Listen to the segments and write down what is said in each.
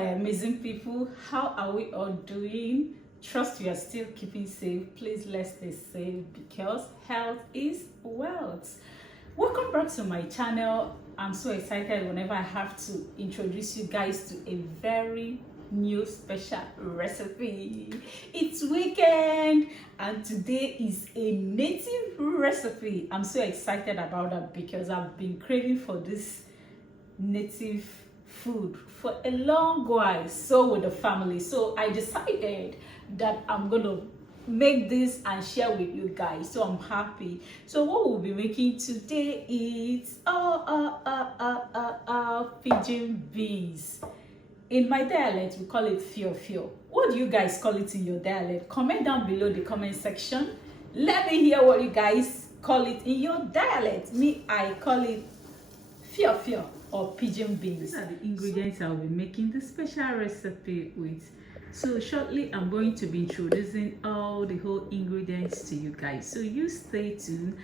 my amazing people. How are we all doing? Trust you are still keeping safe. Please let's stay safe because health is wealth. Welcome back to my channel. I'm so excited whenever I have to introduce you guys to a very new special recipe. It's weekend and today is a native recipe. I'm so excited about that because I've been craving for this native food for a long while, so with the family. So I decided that I'm gonna make this and share with you guys, so I'm happy. So what we'll be making today is pigeon beans. In my dialect we call it Fio Fio. What do you guys call it in your dialect? Comment down below the comment section. Let me hear what you guys call it in your dialect. Me, I call it Fio Fio or pigeon beans. These are the ingredients I'll be making this special recipe with. So shortly I'm going to be introducing all the whole ingredients to you guys, so you stay tuned.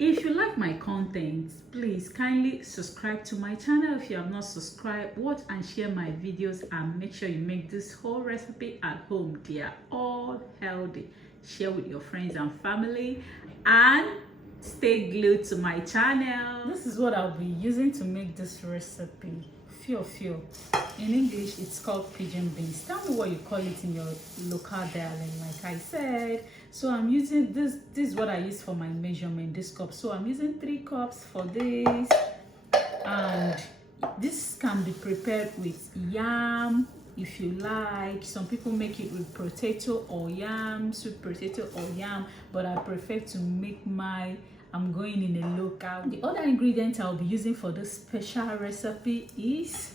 If you like my content, please kindly subscribe to my channel. If you have not subscribed, watch and share my videos and make sure you make this whole recipe at home. They are all healthy. Share with your friends and family and stay glued to my channel. This is what I'll be using to make this recipe. Fio Fio. In English, it's called pigeon beans. Tell me what you call it in your local dialect, like I said. So I'm using this is what I use for my measurement, this cup. So I'm using 3 cups for this. And this can be prepared with yam if you like. Some people make it with potato or yam, sweet potato or yam, but I prefer to make I'm going in a local. The other ingredient I'll be using for this special recipe is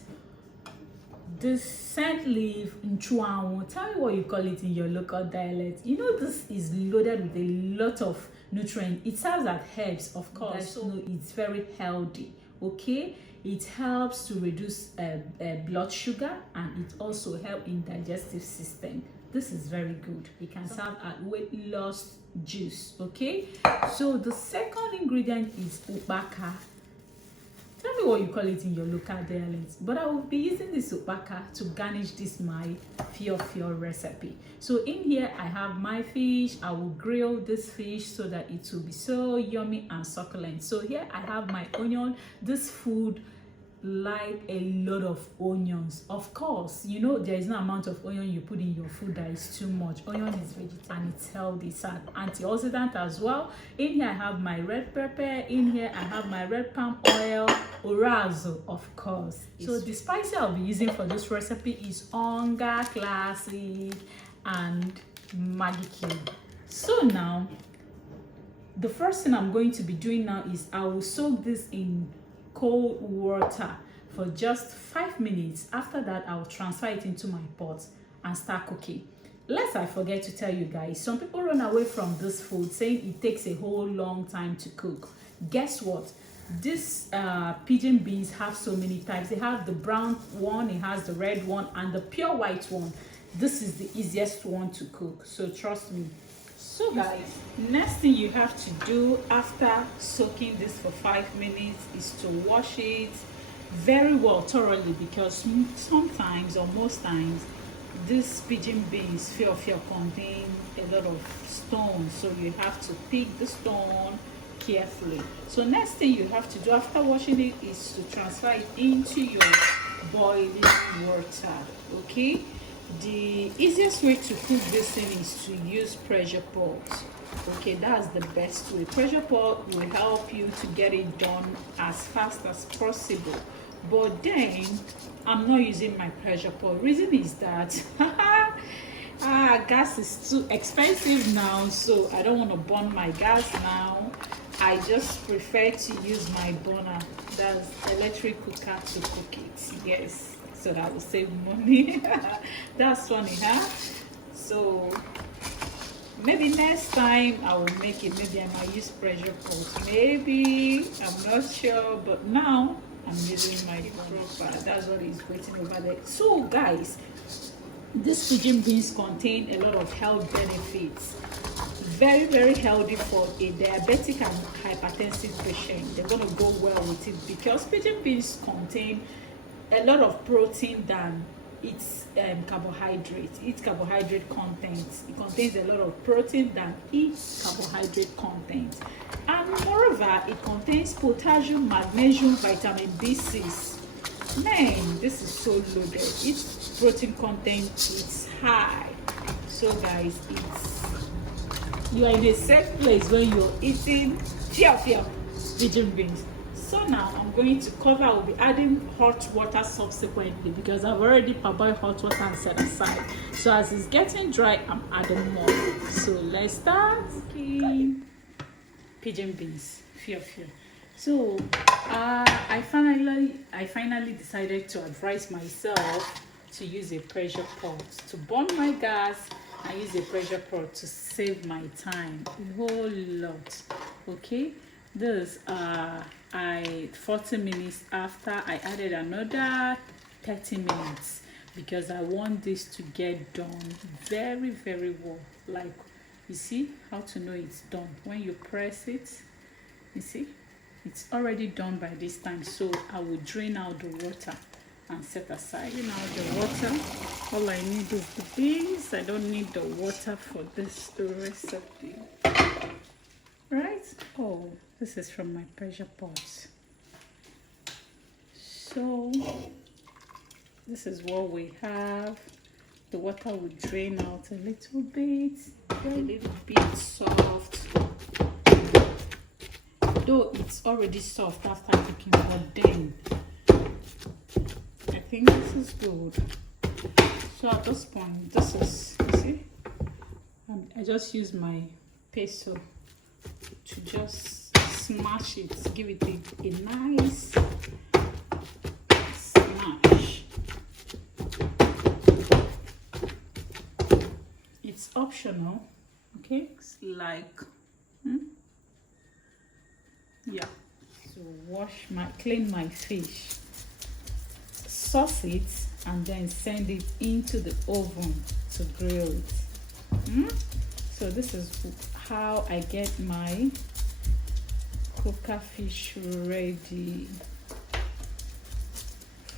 this scent leaf nchuanwu. Tell me what you call it in your local dialect. You know, this is loaded with a lot of nutrients. It serves as herbs, of course, so it's very healthy. Okay, it helps to reduce blood sugar and it also helps in digestive system. This is very good. It can serve as weight loss juice. Okay, so the second ingredient is UKPAKA. Tell me what you call it in your local dialect, but I will be using this UKPAKA to garnish this my Fio Fio recipe. So in here I have my fish. I will grill this fish so that it will be so yummy and succulent. So here I have my onion. This food like a lot of onions. Of course, you know there is no amount of onion you put in your food that is too much. Onion is vegetarian and it's healthy. It's an antioxidant as well. In here I have my red pepper. In here I have my red palm oil, orazo, of course. So the spices I'll be using for this recipe is ONGA Classic and MAGGI cube. So now the first thing I'm going to be doing now is I will soak this in cold water for just 5 minutes. After that I'll transfer it into my pot and start cooking. Lest I forget to tell you guys, some people run away from this food saying it takes a whole long time to cook. Guess what? This pigeon beans have so many types. They have the brown one, it has the red one and the pure white one. This is the easiest one to cook, so trust me. So guys, next thing you have to do after soaking this for 5 minutes is to wash it very well thoroughly, because sometimes or most times these pigeon beans Fio Fio contain a lot of stones, so you have to pick the stone carefully. So next thing you have to do after washing it is to transfer it into your boiling water. Okay, the easiest way to cook this thing is to use pressure pot. Okay, that's the best way. Pressure pot will help you to get it done as fast as possible. But then I'm not using my pressure pot. Reason is that gas is too expensive now, so I don't want to burn my gas now. I just prefer to use my burner, that's electric cooker, to cook it. Yes, so that will save money. That's funny, huh? So maybe next time I will make it. Maybe I might use pressure pot. Maybe, I'm not sure, but now I'm using my proper. That's what is waiting over there. So guys, these pigeon beans contain a lot of health benefits. Very, very healthy for a diabetic and hypertensive patient. They're going to go well with it because pigeon beans contain a lot of protein than its carbohydrate, its carbohydrate content. It contains a lot of protein than its carbohydrate content, and moreover it contains potassium, magnesium, vitamin B6. Man, this is so loaded. Its protein content is high. So guys, you are in a safe place when you're eating Fio Fio pigeon beans. So now I'm going to cover. I'll be adding hot water subsequently because I've already parboiled hot water and set aside. So as it's getting dry, I'm adding more. So let's start cooking pigeon beans, Fio Fio. So I finally decided to advise myself to use a pressure pot, to burn my gas and use a pressure pot to save my time a whole lot. Okay, this 40 minutes after, I added another 30 minutes because I want this to get done very, very well. Like, you see how to know it's done when you press it. You see it's already done by this time. So I will drain out the water and set aside. Drain out the water. All I need is the beans. I don't need the water for this recipe, right? Oh, this is from my pressure pot. So this is what we have. The water will drain out a little bit, a little bit soft, though it's already soft after cooking, but then I think this is good. So at this point, this is, you see, I just use my peso to just smash it, give it a nice smash. It's optional, okay? It's like, yeah. So clean my fish, sauce it, and then send it into the oven to grill it. So this is how I get my coca fish ready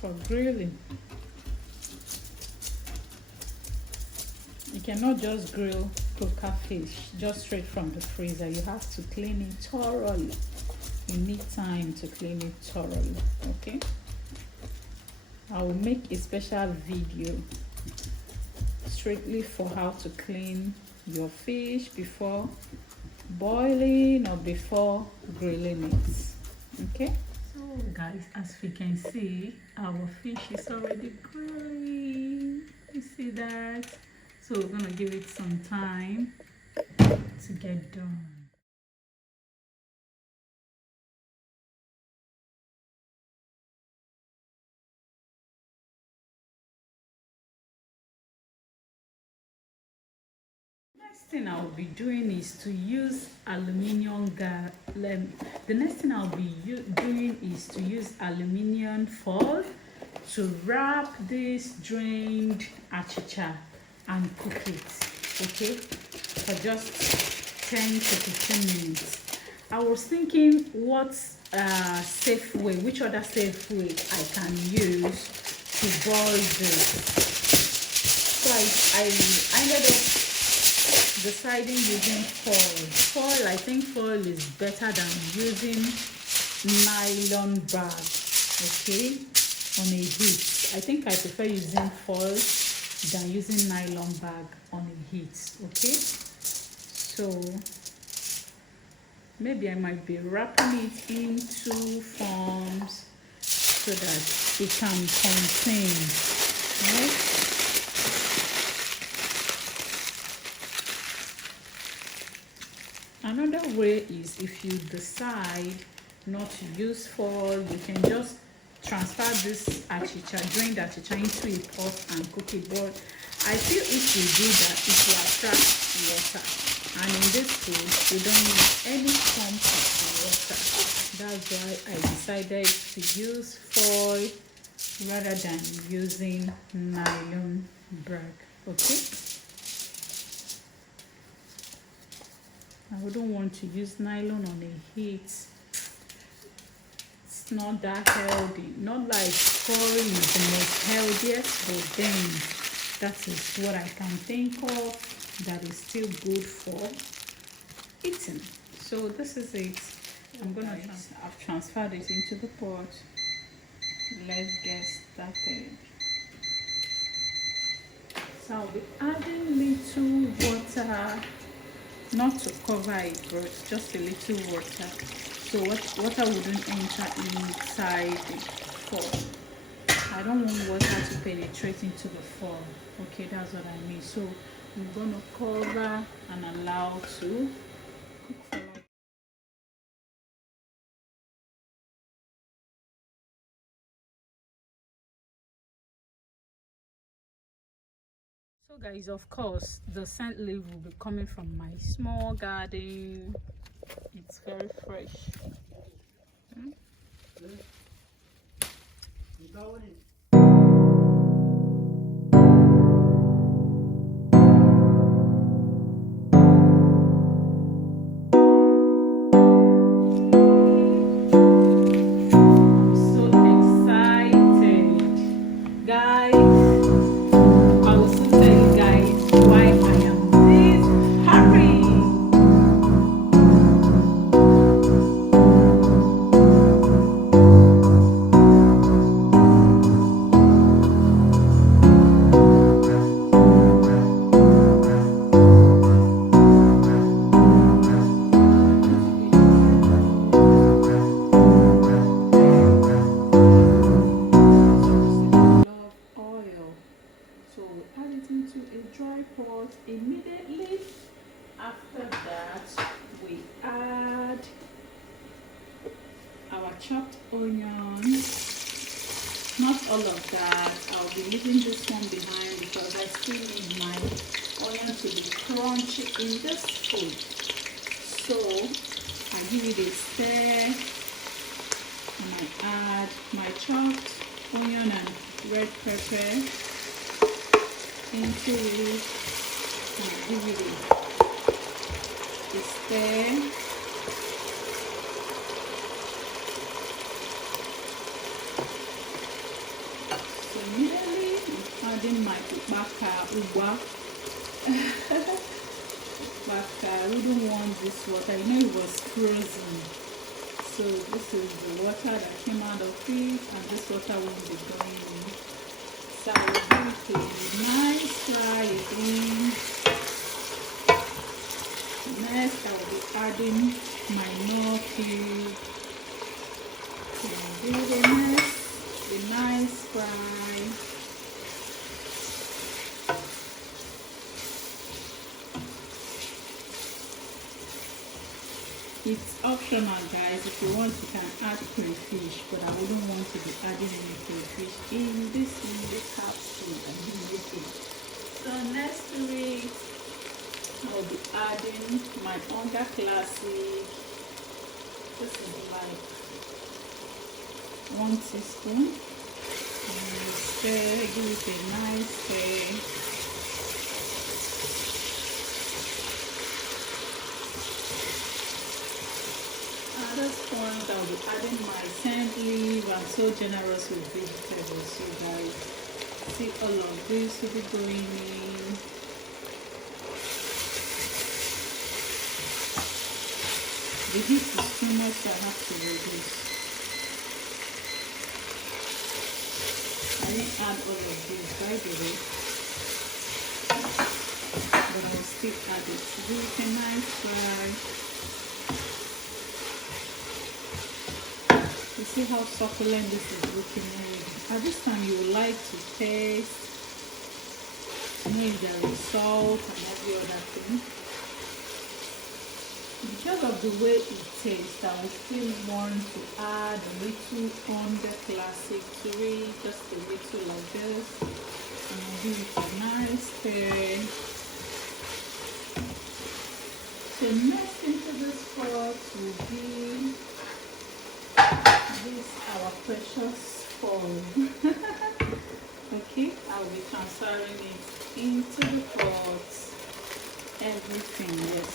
for grilling. You cannot just grill coca fish just straight from the freezer. You have to clean it thoroughly. You need time to clean it thoroughly. Okay, I will make a special video strictly for how to clean your fish before boiling or before grilling it. Okay, so guys, as we can see, our fish is already grilling. You see that? So we're gonna give it some time to get done. Next thing I'll be doing is to use aluminium the next thing I'll be doing is to use aluminium foil to wrap this drained achicha and cook it, okay, for just 10 to 15 minutes. I was thinking what safe way, which other safe way I can use to boil this. So I ended up deciding using foil. Foil, I think foil is better than using nylon bag, okay, on a heat. I think I prefer using foil than using nylon bag on a heat. Okay, so maybe I might be wrapping it into forms so that it can contain, right? Another way is, if you decide not to use foil, you can just transfer this achicha, drain the achicha into a pot and cook it. But I feel if you do that, it will attract water, and in this case we don't need any pump of water. That's why I decided to use foil rather than using nylon bag. Okay, I wouldn't want to use nylon on a heat. It's not that healthy. Not like foil is the most healthiest, but then that is what I can think of that is still good for eating. So this is it. I'm gonna I've transferred it into the pot. Let's get started. So I'll be adding little water, not to cover it, but just a little water, so water wouldn't enter inside the foil. I don't want water to penetrate into the foil. Okay, that's what I mean. So I'm gonna cover and allow to cook for like. So guys, of course the scent leaf will be coming from my small garden. It's very fresh. Immediately after that, we add our chopped onion. Not all of that, I'll be leaving this one behind because I still need my onion to be crunchy in this food. So I give it a stir and I add my chopped onion and red pepper into it. And give it a stir. So immediately I'm adding my UKPAKA. I wouldn't want this water. You know it was frozen. So this is the water that came out of it, and this water won't be going in. So I will give it a nice fry again. Next, I will be adding my KNOR cube. And give it a nice fry. It's optional, guys. If you want, you can add crayfish, but I wouldn't want to be adding any crayfish in this capsule and everything. So next to it, I'll be adding my ONGA classic. This is like 1 teaspoon. And stir, give it a nice stir. At this point, I'll be adding my scent leaf. I'm so generous with vegetables, so guys, see all of this will be going in. The heat is too much, so I have to reduce. I didn't add all of this, by the way, but I will still add it. Give it a nice fry. You see how succulent this is looking already. At this time, you would like to taste, know if there is salt and every other thing. Because of the way it tastes, I would still want to add a little ONGA classic to it, just a little like this, and I'll give it a nice stir. So next into this pot will be this our precious foil. Okay, I'll be transferring it into the pot. Everything, yes.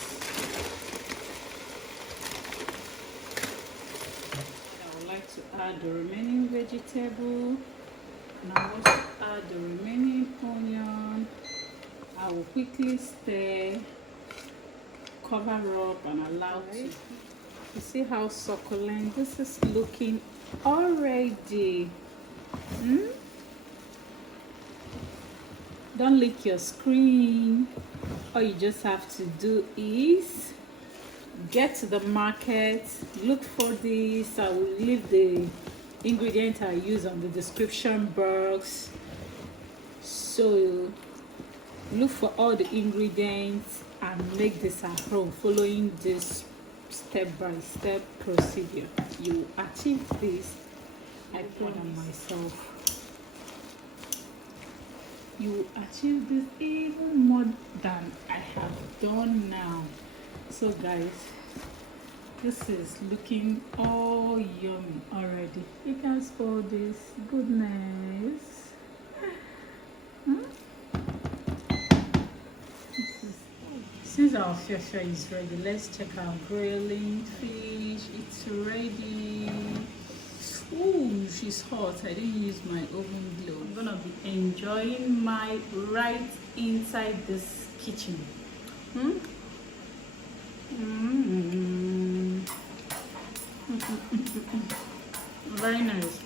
I would like to add the remaining vegetable. Now also add the remaining onion. I will quickly stir, cover up, and allow it. You see how succulent this is looking already. Don't lick your screen. All you just have to do is get to the market, look for this. I will leave the ingredients I use on the description box, so look for all the ingredients and make this at home following this step-by-step procedure. You achieve this, I promise myself. You achieve this even more than I have done now. So guys, this is looking all yummy already. You can spoil this goodness. Since our Fio is ready, let's check our grilling fish. It's ready. Ooh, she's hot. I didn't use my oven glove. I'm gonna be enjoying my right inside this kitchen. Very nice.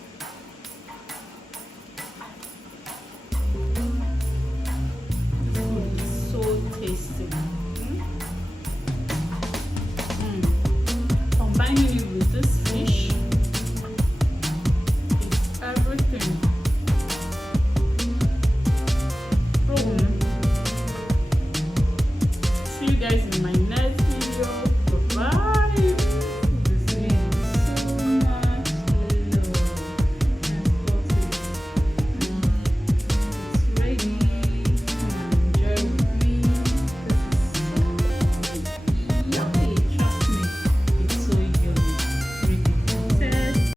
So tasty. Combining it with this fish, it's everything.